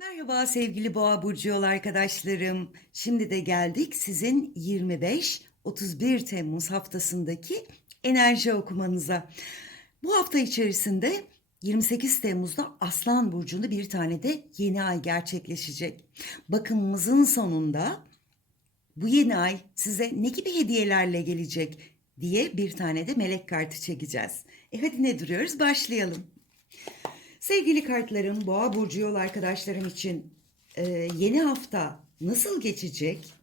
Merhaba sevgili Boğa burcu yol arkadaşlarım. Şimdi de geldik sizin 25-31 Temmuz haftasındaki enerji okumanıza. Bu hafta içerisinde 28 Temmuz'da Aslan burcunda bir tane de yeni ay gerçekleşecek. Bakımımızın sonunda bu yeni ay size ne gibi hediyelerle gelecek diye bir tane de melek kartı çekeceğiz. E hadi ne duruyoruz? Başlayalım. Sevgili kartlarım, Boğa burcu yol arkadaşlarım için e, yeni hafta nasıl geçecek?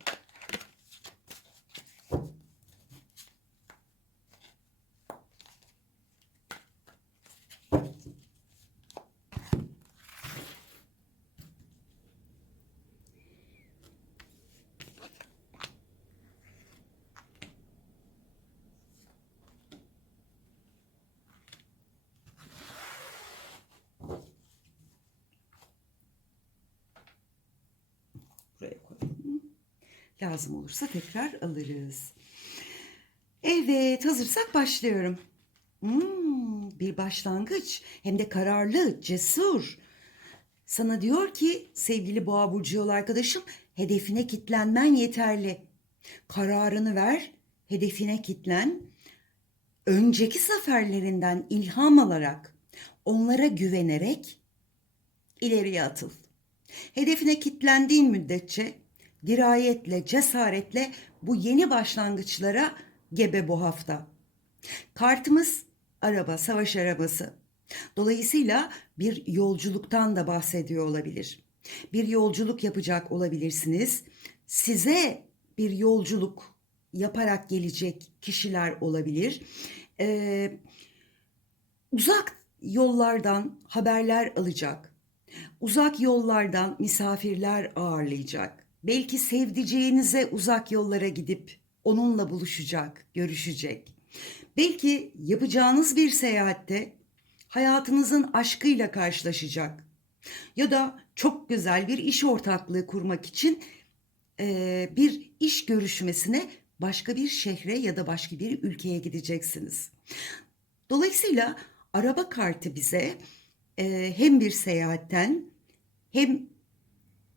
Buraya koyalım. Lazım olursa tekrar alırız. Evet, hazırsak başlıyorum. Hmm, bir başlangıç. Hem de kararlı, cesur. Sana diyor ki sevgili boğa burcu yol arkadaşım hedefine kitlenmen yeterli. Kararını ver, hedefine kitlen. Önceki zaferlerinden ilham alarak, onlara güvenerek ileriye atıl. Hedefine kitlendiğin müddetçe dirayetle, cesaretle bu yeni başlangıçlara gebe bu hafta. Kartımız araba, savaş arabası. Dolayısıyla bir yolculuktan da bahsediyor olabilir. Bir yolculuk yapacak olabilirsiniz. Size bir yolculuk yaparak gelecek kişiler olabilir. Ee, uzak yollardan haberler alacak. Uzak yollardan misafirler ağırlayacak. Belki sevdiceğinize uzak yollara gidip onunla buluşacak, görüşecek. Belki yapacağınız bir seyahatte hayatınızın aşkıyla karşılaşacak. Ya da çok güzel bir iş ortaklığı kurmak için eee, bir iş görüşmesine başka bir şehre ya da başka bir ülkeye gideceksiniz. Dolayısıyla araba kartı bize eee, hem bir seyahatten hem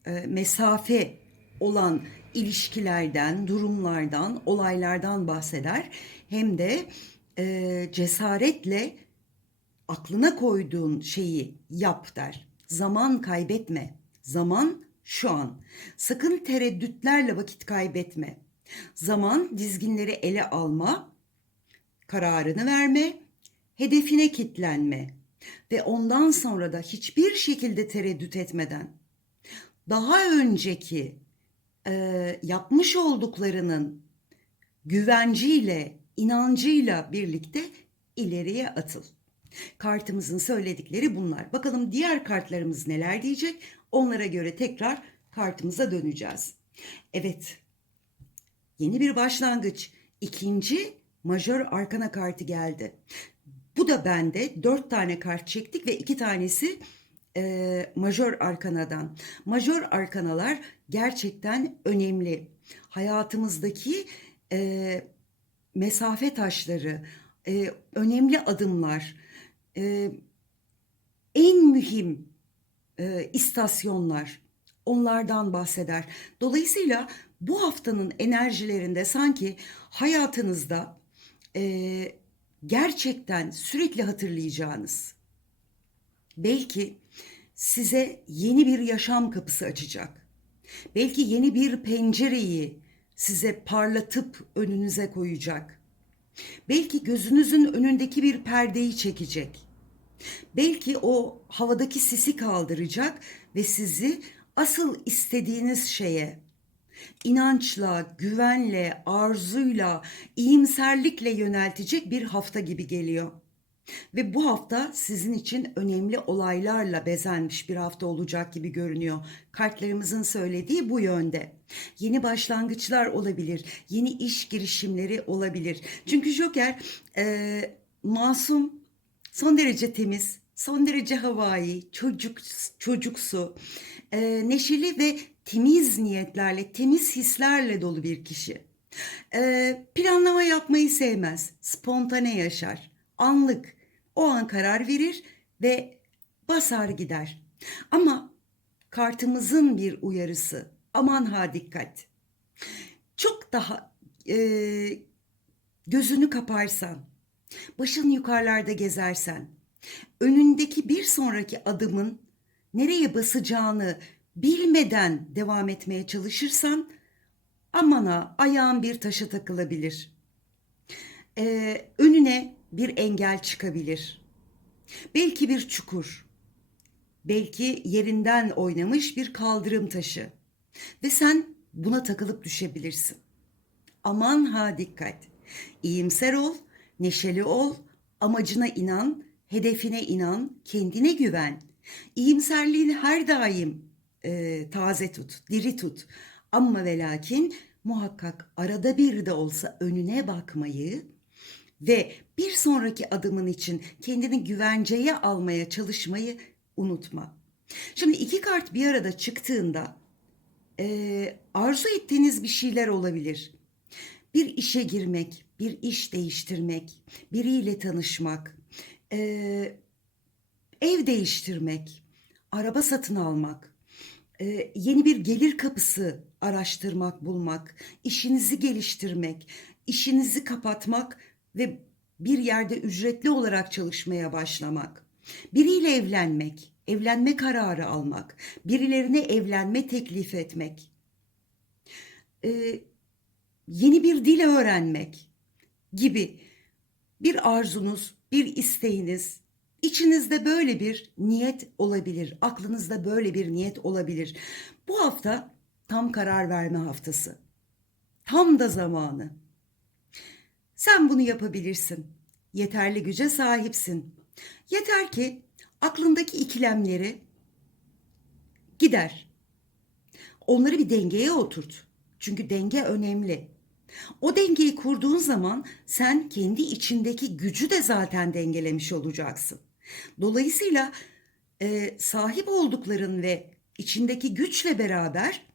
e, mesafe olan ilişkilerden, durumlardan, olaylardan bahseder. Hem de e, cesaretle aklına koyduğun şeyi yap der. Zaman kaybetme. Zaman şu an. Sakın tereddütlerle vakit kaybetme. Zaman dizginleri ele alma, kararını verme, hedefine kitlenme ve ondan sonra da hiçbir şekilde tereddüt etmeden daha önceki e, yapmış olduklarının güvenciyle, inancıyla birlikte ileriye atıl. Kartımızın söyledikleri bunlar. Bakalım diğer kartlarımız neler diyecek? Onlara göre tekrar kartımıza döneceğiz. Evet, yeni bir başlangıç. İkinci majör arkana kartı geldi. Bu da bende dört tane kart çektik ve iki tanesi e, majör arkanadan. Majör arkanalar gerçekten önemli. Hayatımızdaki e, mesafe taşları, e, önemli adımlar, e, en mühim e, istasyonlar onlardan bahseder. Dolayısıyla bu haftanın enerjilerinde sanki hayatınızda e, gerçekten sürekli hatırlayacağınız, belki size yeni bir yaşam kapısı açacak. Belki yeni bir pencereyi size parlatıp önünüze koyacak. Belki gözünüzün önündeki bir perdeyi çekecek. Belki o havadaki sisi kaldıracak ve sizi asıl istediğiniz şeye inançla, güvenle, arzuyla, iyimserlikle yöneltecek bir hafta gibi geliyor. Ve bu hafta sizin için önemli olaylarla bezenmiş bir hafta olacak gibi görünüyor. Kartlarımızın söylediği bu yönde. Yeni başlangıçlar olabilir, yeni iş girişimleri olabilir. Çünkü Joker e, masum, son derece temiz, son derece havai, çocuk çocuksu, e, neşeli ve temiz niyetlerle, temiz hislerle dolu bir kişi. E, planlama yapmayı sevmez, spontane yaşar, anlık, o an karar verir ve basar gider. Ama kartımızın bir uyarısı. Aman ha dikkat. Çok daha e, gözünü kaparsan, başın yukarılarda gezersen, önündeki bir sonraki adımın nereye basacağını bilmeden devam etmeye çalışırsan amana ayağın bir taşa takılabilir. Ee, önüne bir engel çıkabilir. Belki bir çukur. Belki yerinden oynamış bir kaldırım taşı. Ve sen buna takılıp düşebilirsin. Aman ha dikkat. İyimser ol, neşeli ol, amacına inan, hedefine inan, kendine güven. İyimserliğini her daim e, taze tut, diri tut. Ama ve lakin muhakkak arada bir de olsa önüne bakmayı ve bir sonraki adımın için kendini güvenceye almaya çalışmayı unutma. Şimdi iki kart bir arada çıktığında e, arzu ettiğiniz bir şeyler olabilir. Bir işe girmek, bir iş değiştirmek, biriyle tanışmak, e, ev değiştirmek, araba satın almak, e, yeni bir gelir kapısı araştırmak, bulmak, işinizi geliştirmek, işinizi kapatmak ve bir yerde ücretli olarak çalışmaya başlamak, biriyle evlenmek, evlenme kararı almak, birilerine evlenme teklif etmek, e, yeni bir dil öğrenmek gibi bir arzunuz, bir isteğiniz, içinizde böyle bir niyet olabilir, aklınızda böyle bir niyet olabilir. Bu hafta tam karar verme haftası. Tam da zamanı. Sen bunu yapabilirsin. Yeterli güce sahipsin. Yeter ki aklındaki ikilemleri gider. Onları bir dengeye oturt. Çünkü denge önemli. O dengeyi kurduğun zaman sen kendi içindeki gücü de zaten dengelemiş olacaksın. Dolayısıyla e, sahip oldukların ve içindeki güçle beraber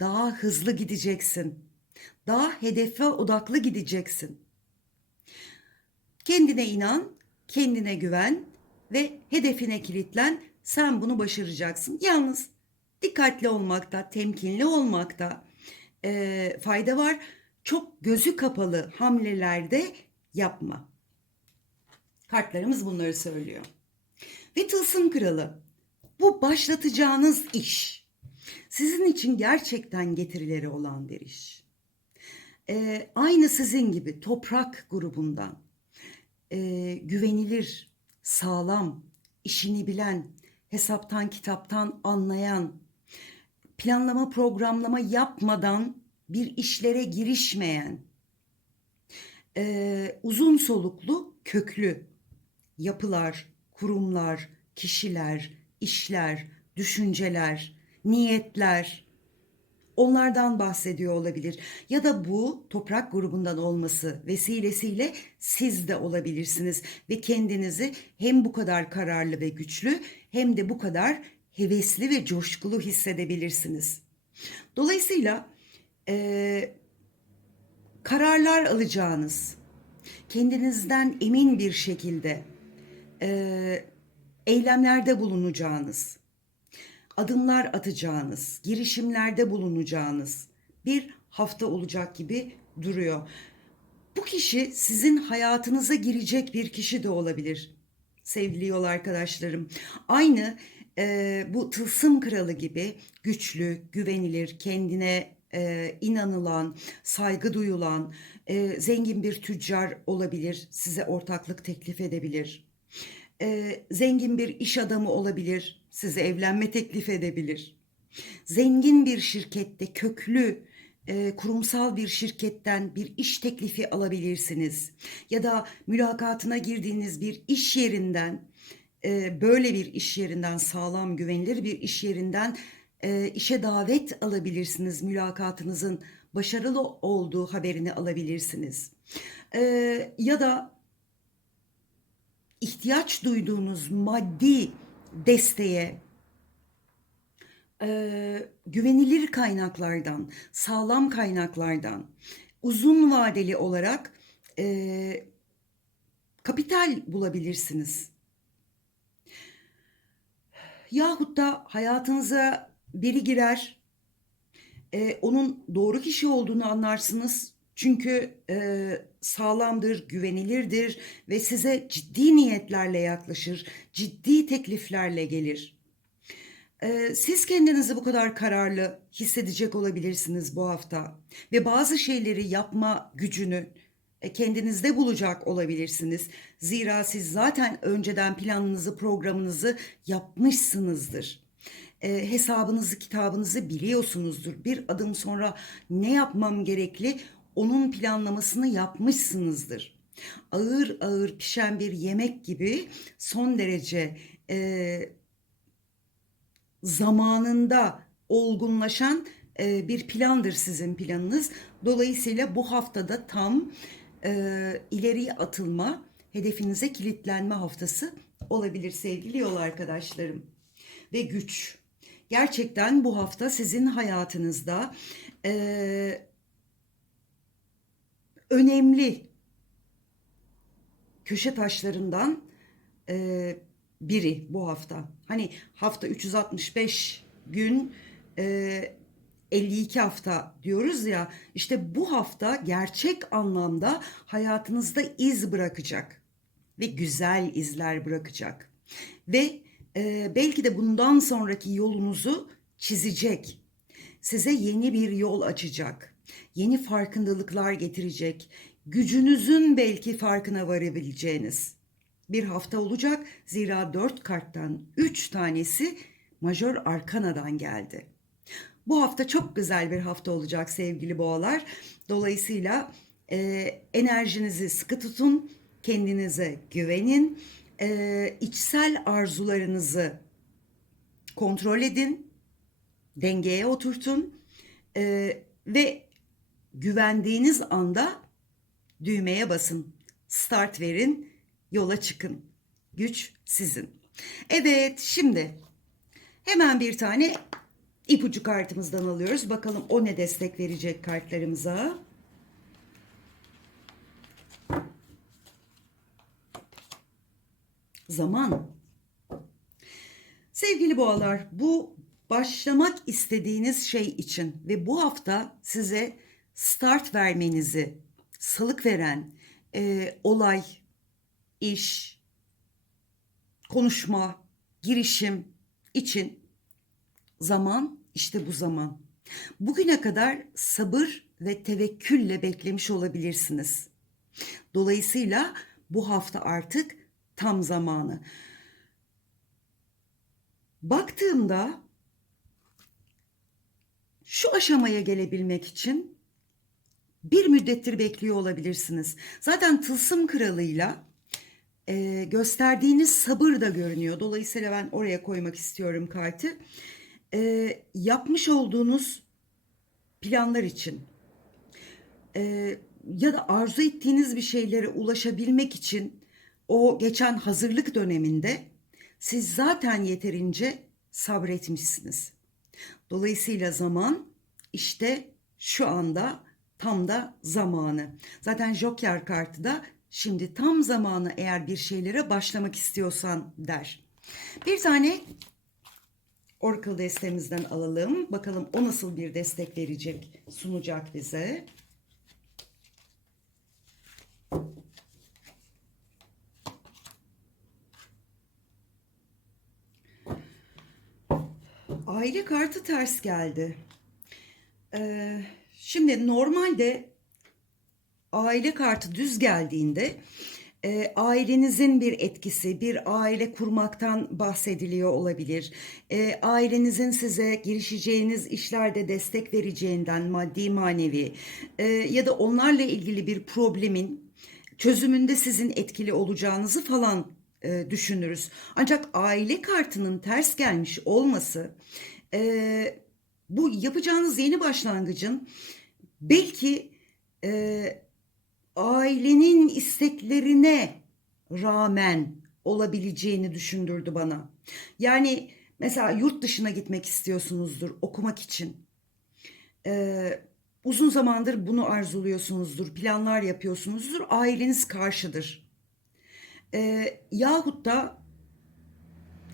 daha hızlı gideceksin. Daha hedefe odaklı gideceksin. Kendine inan, kendine güven ve hedefine kilitlen. Sen bunu başaracaksın. Yalnız dikkatli olmakta, temkinli olmakta e, fayda var. Çok gözü kapalı hamlelerde yapma. Kartlarımız bunları söylüyor. Ve tılsım kralı. Bu başlatacağınız iş. Sizin için gerçekten getirileri olan bir iş. Ee, aynı sizin gibi toprak grubundan e, güvenilir, sağlam, işini bilen, hesaptan kitaptan anlayan, planlama programlama yapmadan bir işlere girişmeyen, e, uzun soluklu, köklü yapılar, kurumlar, kişiler, işler, düşünceler, niyetler onlardan bahsediyor olabilir. Ya da bu toprak grubundan olması vesilesiyle siz de olabilirsiniz ve kendinizi hem bu kadar kararlı ve güçlü hem de bu kadar hevesli ve coşkulu hissedebilirsiniz. Dolayısıyla e, kararlar alacağınız, kendinizden emin bir şekilde e, eylemlerde bulunacağınız, adımlar atacağınız, girişimlerde bulunacağınız bir hafta olacak gibi duruyor. Bu kişi sizin hayatınıza girecek bir kişi de olabilir sevgili yol arkadaşlarım. Aynı e, bu tılsım kralı gibi güçlü, güvenilir, kendine e, inanılan, saygı duyulan, e, zengin bir tüccar olabilir, size ortaklık teklif edebilir. E, zengin bir iş adamı olabilir, size evlenme teklif edebilir. Zengin bir şirkette köklü, e, kurumsal bir şirketten bir iş teklifi alabilirsiniz. Ya da mülakatına girdiğiniz bir iş yerinden, e, böyle bir iş yerinden, sağlam, güvenilir bir iş yerinden e, işe davet alabilirsiniz. Mülakatınızın başarılı olduğu haberini alabilirsiniz. E, ya da ihtiyaç duyduğunuz maddi desteğe e, güvenilir kaynaklardan, sağlam kaynaklardan uzun vadeli olarak e, kapital bulabilirsiniz. Yahut da hayatınıza biri girer, e, onun doğru kişi olduğunu anlarsınız. Çünkü e, sağlamdır, güvenilirdir ve size ciddi niyetlerle yaklaşır, ciddi tekliflerle gelir. E, siz kendinizi bu kadar kararlı hissedecek olabilirsiniz bu hafta ve bazı şeyleri yapma gücünü e, kendinizde bulacak olabilirsiniz. Zira siz zaten önceden planınızı, programınızı yapmışsınızdır. E, hesabınızı, kitabınızı biliyorsunuzdur. Bir adım sonra ne yapmam gerekli onun planlamasını yapmışsınızdır. Ağır ağır pişen bir yemek gibi son derece e, zamanında olgunlaşan e, bir plandır sizin planınız. Dolayısıyla bu haftada tam e, ileriye atılma, hedefinize kilitlenme haftası olabilir sevgili yol arkadaşlarım. Ve güç. Gerçekten bu hafta sizin hayatınızda e, önemli köşe taşlarından e, biri bu hafta. Hani hafta 365 gün e, 52 hafta diyoruz ya işte bu hafta gerçek anlamda hayatınızda iz bırakacak ve güzel izler bırakacak ve e, belki de bundan sonraki yolunuzu çizecek size yeni bir yol açacak yeni farkındalıklar getirecek gücünüzün belki farkına varabileceğiniz bir hafta olacak. Zira dört karttan üç tanesi majör arkanadan geldi. Bu hafta çok güzel bir hafta olacak sevgili boğalar. Dolayısıyla e, enerjinizi sıkı tutun, kendinize güvenin, e, içsel arzularınızı kontrol edin, dengeye oturtun e, ve güvendiğiniz anda düğmeye basın, start verin, yola çıkın. Güç sizin. Evet, şimdi hemen bir tane ipucu kartımızdan alıyoruz. Bakalım o ne destek verecek kartlarımıza. Zaman. Sevgili boğalar, bu başlamak istediğiniz şey için ve bu hafta size start vermenizi salık veren e, olay, iş, konuşma, girişim için zaman işte bu zaman. Bugüne kadar sabır ve tevekkülle beklemiş olabilirsiniz. Dolayısıyla bu hafta artık tam zamanı. Baktığımda şu aşamaya gelebilmek için bir müddettir bekliyor olabilirsiniz. Zaten tılsım kralıyla e, gösterdiğiniz sabır da görünüyor. Dolayısıyla ben oraya koymak istiyorum kartı. E, yapmış olduğunuz planlar için e, ya da arzu ettiğiniz bir şeylere ulaşabilmek için o geçen hazırlık döneminde siz zaten yeterince sabretmişsiniz. Dolayısıyla zaman işte şu anda tam da zamanı. Zaten Joker kartı da şimdi tam zamanı eğer bir şeylere başlamak istiyorsan der. Bir tane Oracle destemizden alalım. Bakalım o nasıl bir destek verecek, sunacak bize. Aile kartı ters geldi. Ee, şimdi normalde aile kartı düz geldiğinde e, ailenizin bir etkisi, bir aile kurmaktan bahsediliyor olabilir. E, ailenizin size girişeceğiniz işlerde destek vereceğinden maddi manevi e, ya da onlarla ilgili bir problemin çözümünde sizin etkili olacağınızı falan e, düşünürüz. Ancak aile kartının ters gelmiş olması e, bu yapacağınız yeni başlangıcın belki e, ailenin isteklerine rağmen olabileceğini düşündürdü bana. Yani mesela yurt dışına gitmek istiyorsunuzdur okumak için. Ee, uzun zamandır bunu arzuluyorsunuzdur, planlar yapıyorsunuzdur. Aileniz karşıdır. Ee, yahut da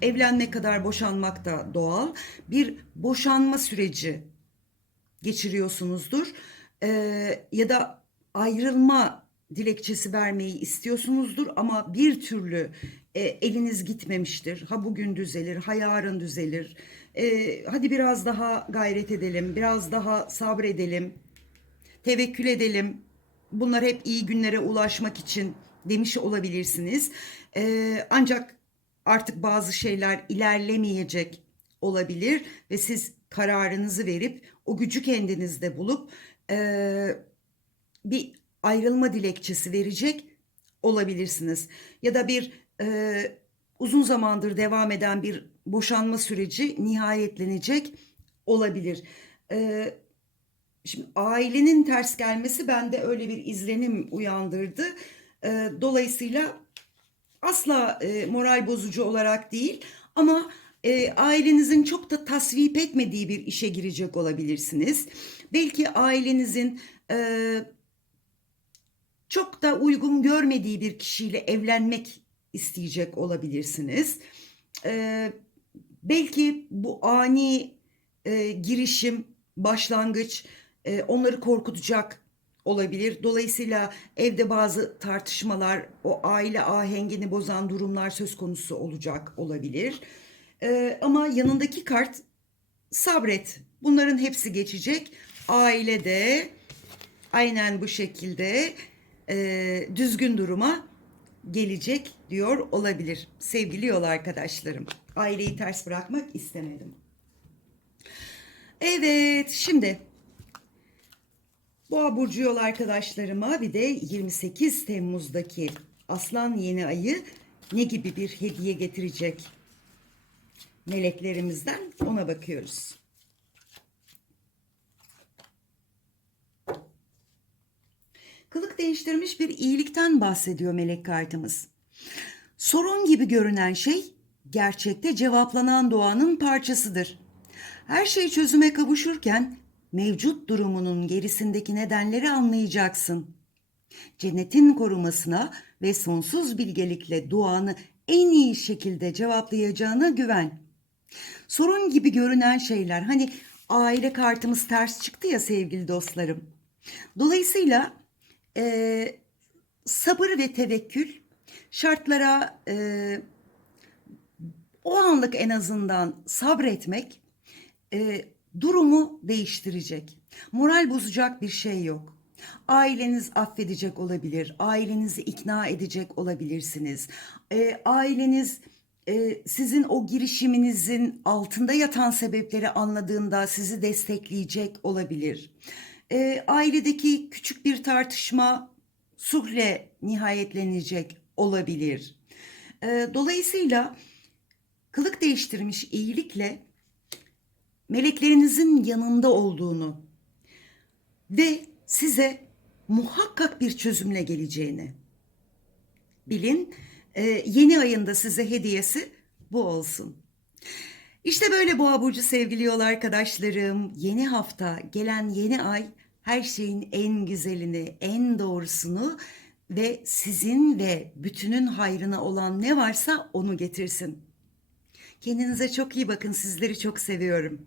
evlenme kadar boşanmak da doğal. Bir boşanma süreci geçiriyorsunuzdur. Ee, ya da ayrılma dilekçesi vermeyi istiyorsunuzdur ama bir türlü e, eliniz gitmemiştir. Ha bugün düzelir, ha yarın düzelir. Ee, hadi biraz daha gayret edelim, biraz daha sabredelim, tevekkül edelim. Bunlar hep iyi günlere ulaşmak için demiş olabilirsiniz. Ee, ancak artık bazı şeyler ilerlemeyecek olabilir ve siz kararınızı verip o gücü kendinizde bulup eee, bir ayrılma dilekçesi verecek olabilirsiniz. Ya da bir eee, uzun zamandır devam eden bir boşanma süreci nihayetlenecek olabilir. Eee, Şimdi ailenin ters gelmesi bende öyle bir izlenim uyandırdı. Eee, dolayısıyla asla e, moral bozucu olarak değil ama e, ailenizin çok da tasvip etmediği bir işe girecek olabilirsiniz. Belki ailenizin e, çok da uygun görmediği bir kişiyle evlenmek isteyecek olabilirsiniz. E, belki bu ani e, girişim, başlangıç e, onları korkutacak olabilir. Dolayısıyla evde bazı tartışmalar, o aile ahengini bozan durumlar söz konusu olacak olabilir. E, ama yanındaki kart sabret. Bunların hepsi geçecek. Aile de aynen bu şekilde e, düzgün duruma gelecek diyor olabilir. Sevgili yol arkadaşlarım. Aileyi ters bırakmak istemedim. Evet, şimdi Boğa burcu yol arkadaşlarıma bir de 28 Temmuz'daki Aslan yeni ayı ne gibi bir hediye getirecek meleklerimizden ona bakıyoruz. Kılık değiştirmiş bir iyilikten bahsediyor melek kartımız. Sorun gibi görünen şey gerçekte cevaplanan doğanın parçasıdır. Her şey çözüme kavuşurken mevcut durumunun gerisindeki nedenleri anlayacaksın. Cennetin korumasına ve sonsuz bilgelikle duanı en iyi şekilde cevaplayacağına güven. Sorun gibi görünen şeyler hani aile kartımız ters çıktı ya sevgili dostlarım. Dolayısıyla e, sabır ve tevekkül şartlara e, o anlık en azından sabretmek e, durumu değiştirecek. Moral bozacak bir şey yok. Aileniz affedecek olabilir, ailenizi ikna edecek olabilirsiniz. E, aileniz e, sizin o girişiminizin altında yatan sebepleri anladığında sizi destekleyecek olabilir. E, ailedeki küçük bir tartışma suhle nihayetlenecek olabilir. E, dolayısıyla kılık değiştirmiş iyilikle meleklerinizin yanında olduğunu ve size muhakkak bir çözümle geleceğini bilin. Ee, yeni ayında size hediyesi bu olsun. İşte böyle boğa burcu sevgili yol arkadaşlarım. Yeni hafta, gelen yeni ay her şeyin en güzelini, en doğrusunu ve sizin ve bütünün hayrına olan ne varsa onu getirsin. Kendinize çok iyi bakın. Sizleri çok seviyorum.